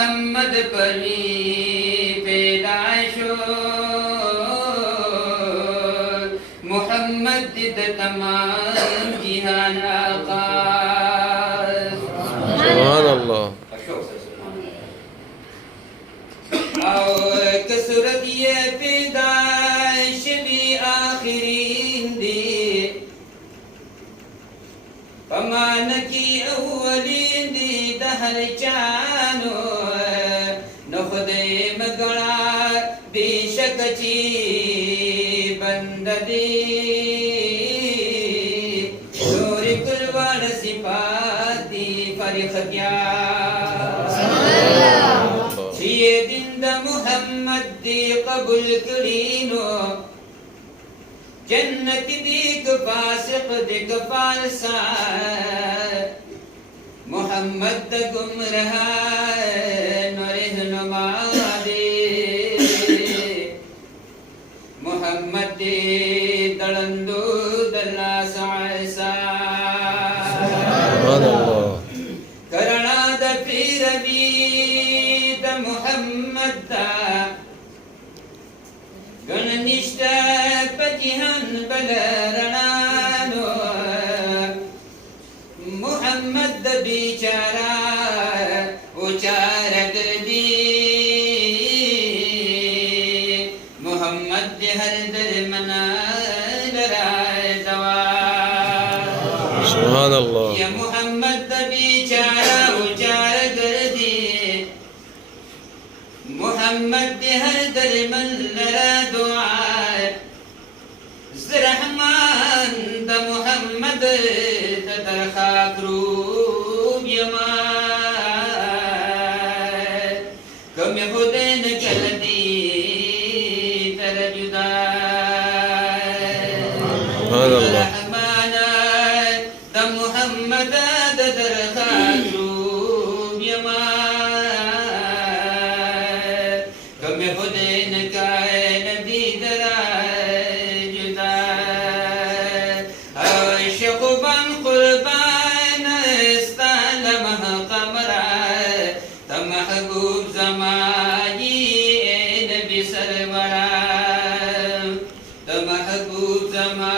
मोहम्मद परी पैदाइशो मोहम्मद दिद तमाम जिहान आकाश सुभान अल्लाह और कसरत ये पैदाइश भी आखिरी दी पमान की अव्वली दी दहर चानो नखदे मगड़ा बेशक ची बंददी नूर कुलवाड़ सिपाती फरिख क्या ये दिन द मुहम्मद दी कबूल करीनो जन्नत दीक फासिक दिक फारसा मोहम्मद गुमराह रहनुमा दे मोहम्मद दे दलंदो दल्ला सासा करणा द पीर भी द मोहम्मद गणनिष्ठा पजिहन बलरणानो मोहम्मद बिचारा उचार कर दी मोहम्मद हर दर मना लराए दवा सुभान अल्लाह या मोहम्मद बिचारा उचार कर दी मोहम्मद हर दर मन लरा दुआ रहमान द मोहम्मद तरखा क्रूब यमा कम खुदैन कर दी तरजुदा रहमान द मोहम्मद तरखा क्रूब यमा कम खुदैन का नदी दरा महबूब जमाई नबी सरवरा तो महबूब जमा